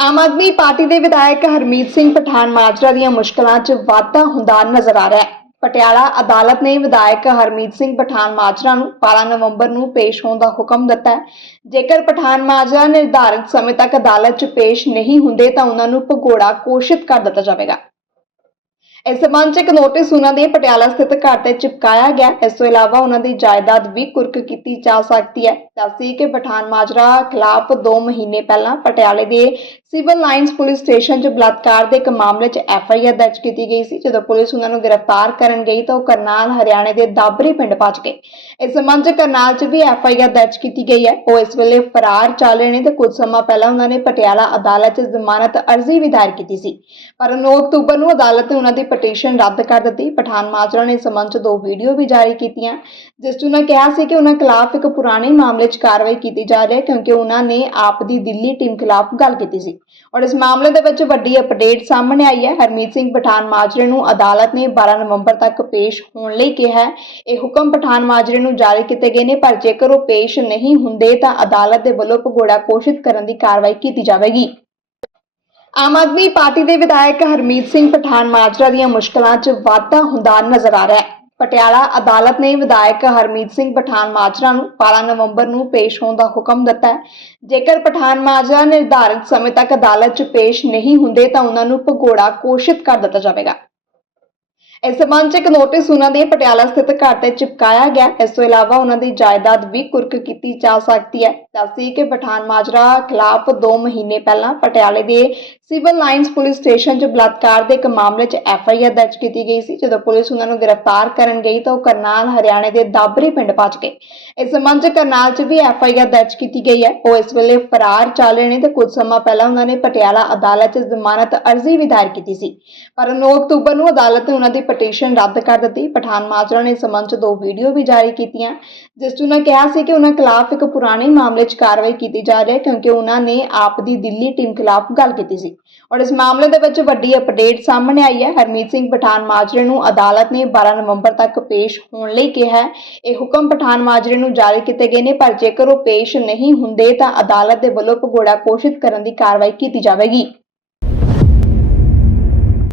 Aam Aadmi party ਦੇ ਵਿਧਾਇਕ ਹਰਮੀਤ ਸਿੰਘ ਪਠਾਨ ਮਾਜਰਾ ਦੀਆਂ ਮੁਸ਼ਕਲਾਂ 'ਚ ਵਾਧਾ ਹੁੰਦਾ ਨਜ਼ਰ ਆ ਰਿਹਾ ਹੈ। ਪਟਿਆਲਾ ਅਦਾਲਤ ਨੇ ਵਿਧਾਇਕ ਹਰਮੀਤ ਸਿੰਘ ਪਠਾਨ ਮਾਜਰਾ ਨੂੰ 12 ਨਵੰਬਰ ਨੂੰ ਪੇਸ਼ ਹੋਣ ਦਾ ਹੁਕਮ ਦਿੱਤਾ ਹੈ। ਜੇਕਰ ਪਠਾਨ ਮਾਜਰਾ ਨਿਰਧਾਰਿਤ ਸਮੇਂ ਤੱਕ ਅਦਾਲਤ 'ਚ ਪੇਸ਼ ਨਹੀਂ ਹੁੰਦੇ ਤਾਂ ਉਹਨਾਂ ਨੂੰ ਭਗੌੜਾ ਘੋਸ਼ਿਤ ਕਰ ਦਿੱਤਾ ਜਾਵੇਗਾ। ਇਸ ਸੰਬੰਧ 'ਚ ਇੱਕ ਨੋਟਿਸ ਉਹਨਾਂ ਦੇ ਪਟਿਆਲਾ ਸਥਿਤ ਘਰ ਤੇ ਚਿਪਕਾਇਆ ਗਿਆ ਇਸ ਤੋਂ ਇਲਾਵਾ ਉਹਨਾਂ ਦੀ ਜਾਇਦਾਦ ਵੀ ਕੁਰਕ ਕੀਤੀ ਜਾ ਸਕਦੀ ਹੈ। ਦੱਸਦੀ ਕਿ ਪਠਾਨ ਮਾਜਰਾ ਖਿਲਾਫ 2 ਮਹੀਨੇ ਪਹਿਲਾਂ ਪਟਿਆਲੇ ਦੇ ਸਿਵਲ ਲਾਈਨਸ ਪੁਲਿਸ ਸਟੇਸ਼ਨ 'ਚ ਬਲਾਤਕਾਰ ਦੇ ਇੱਕ ਮਾਮਲੇ 'ਚ ਐਫ ਆਈ ਆਰ ਦਰਜ ਕੀਤੀ ਗਈ ਸੀ। ਜਦੋਂ ਪੁਲਿਸ ਉਹਨਾਂ ਨੂੰ ਗ੍ਰਿਫਤਾਰ ਕਰਨ ਗਈ ਤਾਂ ਉਹ ਕਰਨਾਲ, ਹਰਿਆਣੇ ਦੇ ਦਾਬਰੀ ਪਿੰਡ ਪਹੁੰਚ ਗਏ। ਇਸ ਸੰਬੰਧ 'ਚ ਕਰਨਾਲ 'ਚ ਵੀ ਐਫ ਆਈ ਆਰ ਦਰਜ ਕੀਤੀ ਗਈ ਹੈ। ਉਹ ਇਸ ਵੇਲੇ ਫਰਾਰ ਚੱਲ ਰਹੇ ਨੇ ਤੇ ਕੁਝ ਸਮਾਂ ਪਹਿਲਾਂ ਉਹਨਾਂ ਨੇ ਪਟਿਆਲਾ ਅਦਾਲਤ 'ਚ ਜ਼ਮਾਨਤ ਅਰਜ਼ੀ ਵੀ ਦਾਇਰ ਕੀਤੀ ਸੀ। ਪਰ 9 ਅਕਤੂਬਰ ਨੂੰ ਅਦਾਲਤ ਨੇ ਉਹਨਾਂ ਦੀ ਪਟੀਸ਼ਨ ਰੱਦ ਕਰ ਦਿੱਤੀ। ਪਠਾਨ ਮਾਜਰਾ ਨੇ ਇਸ ਸੰਬੰਧ 'ਚ ਦੋ ਵੀਡੀਓ ਵੀ ਜਾਰੀ ਕੀਤੀਆਂ, ਜਿਸ 'ਚ ਉਹਨਾਂ ਕਿਹਾ ਸੀ ਕਿ ਉਹਨਾਂ ਖਿਲਾਫ ਇੱਕ ਪੁਰਾਣੇ ਮਾਮਲੇ 'ਚ ਕਾਰਵਾਈ ਕੀਤੀ ਜਾ ਰਹੀ ਹੈ, ਕਿਉਂਕਿ ਉਹਨਾਂ ਨੇ ਆਪ ਦੀ ਦਿੱਲੀ ਟੀਮ ਖਿਲਾਫ ਗੱਲ ਕੀਤੀ ਸੀ। ਔਰ ਇਸ ਮਾਮਲੇ ਦੇ ਵਿੱਚ ਵੱਡੀ ਅਪਡੇਟ ਸਾਹਮਣੇ ਆਈ ਹੈ। ਹਰਮੀਤ ਸਿੰਘ ਪਠਾਨ ਮਾਜਰੇ ਨੂੰ ਅਦਾਲਤ ਨੇ 12 ਨਵੰਬਰ ਤੱਕ ਪੇਸ਼ ਹੋਣ ਲਈ ਕਿਹਾ ਹੈ। ਇਹ ਹੁਕਮ ਪਠਾਨ ਮਾਜਰੇ ਨੂੰ ਜਾਰੀ ਕੀਤੇ ਗਏ ਨੇ, ਪਰ ਜੇਕਰ ਉਹ ਪੇਸ਼ ਨਹੀਂ ਹੁੰਦੇ ਤਾਂ ਅਦਾਲਤ ਦੇ ਵੱਲੋਂ ਭਗੌੜਾ ਘੋਸ਼ਿਤ ਕਰਨ ਦੀ ਕਾਰਵਾਈ ਕੀਤੀ ਜਾਵੇਗੀ। ਆਮ ਆਦਮੀ ਪਾਰਟੀ ਦੇ ਵਿਧਾਇਕ ਹਰਮੀਤ ਸਿੰਘ ਪਠਾਨ ਮਾਜਰਾ ਦੀਆਂ ਮੁਸ਼ਕਲਾਂ 'ਚ ਵਾਧਾ ਹੁੰਦਾ ਨਜ਼ਰ ਆ ਰਿਹਾ ਹੈ। ਪਟਿਆਲਾ ਅਦਾਲਤ ਨੇ ਵਿਧਾਇਕ ਹਰਮੀਤ ਸਿੰਘ ਪਠਾਨ ਮਾਜਰਾ ਨੂੰ 12 ਨਵੰਬਰ ਨੂੰ ਪੇਸ਼ ਹੋਣ ਦਾ ਹੁਕਮ ਦਿੱਤਾ ਹੈ। ਜੇਕਰ ਪਠਾਨ ਮਾਜਰਾ ਨਿਰਧਾਰਿਤ ਸਮੇਂ ਤੱਕ ਅਦਾਲਤ 'ਚ ਪੇਸ਼ ਨਹੀਂ ਹੁੰਦੇ ਤਾਂ ਉਹਨਾਂ ਨੂੰ ਭਗੌੜਾ ਘੋਸ਼ਿਤ ਕਰ ਦਿੱਤਾ ਜਾਵੇਗਾ। ਇਸ ਸੰਬੰਧ 'ਚ ਇੱਕ ਨੋਟਿਸ ਉਹਨਾਂ ਦੇ ਪਟਿਆਲਾ ਸਥਿਤ ਘਰ ਤੇ ਚਿਪਕਾਇਆ ਗਿਆ। ਇਸ ਤੋਂ ਇਲਾਵਾ ਉਹਨਾਂ ਦੀ ਜਾਇਦਾਦ ਵੀ ਕੁਰਕ ਕੀਤੀ ਜਾ ਸਕਦੀ ਹੈ। ਦੱਸੀ ਕਿ ਪਠਾਨ ਮਾਜਰਾ ਖਿਲਾਫ 2 ਮਹੀਨੇ ਪਹਿਲਾਂ ਪਟਿਆਲੇ ਦੇ ਸਿਵਲ ਲਾਈਨਸ ਪੁਲਿਸ ਸਟੇਸ਼ਨ 'ਚ ਬਲਾਤਕਾਰ ਦੇ ਇੱਕ ਮਾਮਲੇ 'ਚ ਐਫ ਆਈ ਆਰ ਦਰਜ ਕੀਤੀ ਗਈ ਸੀ। ਜਦੋਂ ਪੁਲਿਸ ਉਹਨਾਂ ਨੂੰ ਗ੍ਰਿਫਤਾਰ ਕਰਨ ਗਈ ਤਾਂ ਉਹ ਕਰਨਾਲ, ਹਰਿਆਣੇ ਦੇ ਦਾਬਰੀ ਪਿੰਡ ਪਹੁੰਚ ਗਏ। ਇਸ ਸੰਬੰਧ 'ਚ ਕਰਨਾਲ 'ਚ ਵੀ ਐਫ ਆਈ ਆਰ ਦਰਜ ਕੀਤੀ ਗਈ ਹੈ। ਉਹ ਇਸ ਵੇਲੇ ਫਰਾਰ ਚੱਲ ਰਹੇ ਨੇ ਤੇ ਕੁਝ ਸਮਾਂ ਪਹਿਲਾਂ ਉਹਨਾਂ ਨੇ ਪਟਿਆਲਾ ਅਦਾਲਤ 'ਚ ਜ਼ਮਾਨਤ ਅਰਜ਼ੀ ਵੀ ਦਾਇਰ ਕੀਤੀ ਸੀ। ਪਰ 9 ਅਕਤੂਬਰ ਨੂੰ ਅਦਾਲਤ ਨੇ ਉਹਨਾਂ ਦੀ ਪਟੀਸ਼ਨ ਰੱਦ ਕਰ ਦਿੱਤੀ। ਪਠਾਨ ਮਾਜਰਾ ਨੇ ਇਸ ਸੰਬੰਧ 'ਚ ਦੋ ਵੀਡੀਓ ਵੀ ਜਾਰੀ ਕੀਤੀਆਂ, ਜਿਸ 'ਚ ਉਹਨਾਂ ਕਿਹਾ ਸੀ ਕਿ ਉਹਨਾਂ ਖਿਲਾਫ ਇੱਕ ਪੁਰਾਣੇ ਮਾਮਲੇ 'ਚ ਕਾਰਵਾਈ ਕੀਤੀ ਜਾ ਰਹੀ ਹੈ, ਕਿਉਂਕਿ ਉਹਨਾਂ ਨੇ ਆਪ ਦੀ ਦਿੱਲੀ ਟੀਮ ਖਿਲਾਫ ਗੱਲ ਕੀਤੀ ਸੀ। ਔਰ ਇਸ ਮਾਮਲੇ ਦੇ ਵਿੱਚ ਵੱਡੀ ਅਪਡੇਟ ਸਾਹਮਣੇ ਆਈ ਹੈ। ਹਰਮੀਤ ਸਿੰਘ ਪਠਾਨ ਮਾਜਰੇ ਨੂੰ ਅਦਾਲਤ ਨੇ 12 ਨਵੰਬਰ ਤੱਕ ਪੇਸ਼ ਹੋਣ ਲਈ ਕਿਹਾ ਹੈ। ਇਹ ਹੁਕਮ ਪਠਾਨ ਮਾਜਰੇ ਨੂੰ ਜਾਰੀ ਕੀਤੇ ਗਏ ਨੇ, ਪਰ ਜੇਕਰ ਉਹ ਪੇਸ਼ ਨਹੀਂ ਹੁੰਦੇ ਤਾਂ ਅਦਾਲਤ ਦੇ ਵੱਲੋਂ ਭਗੌੜਾ ਘੋਸ਼ਿਤ ਕਰਨ ਦੀ ਕਾਰਵਾਈ ਕੀਤੀ ਜਾਵੇਗੀ।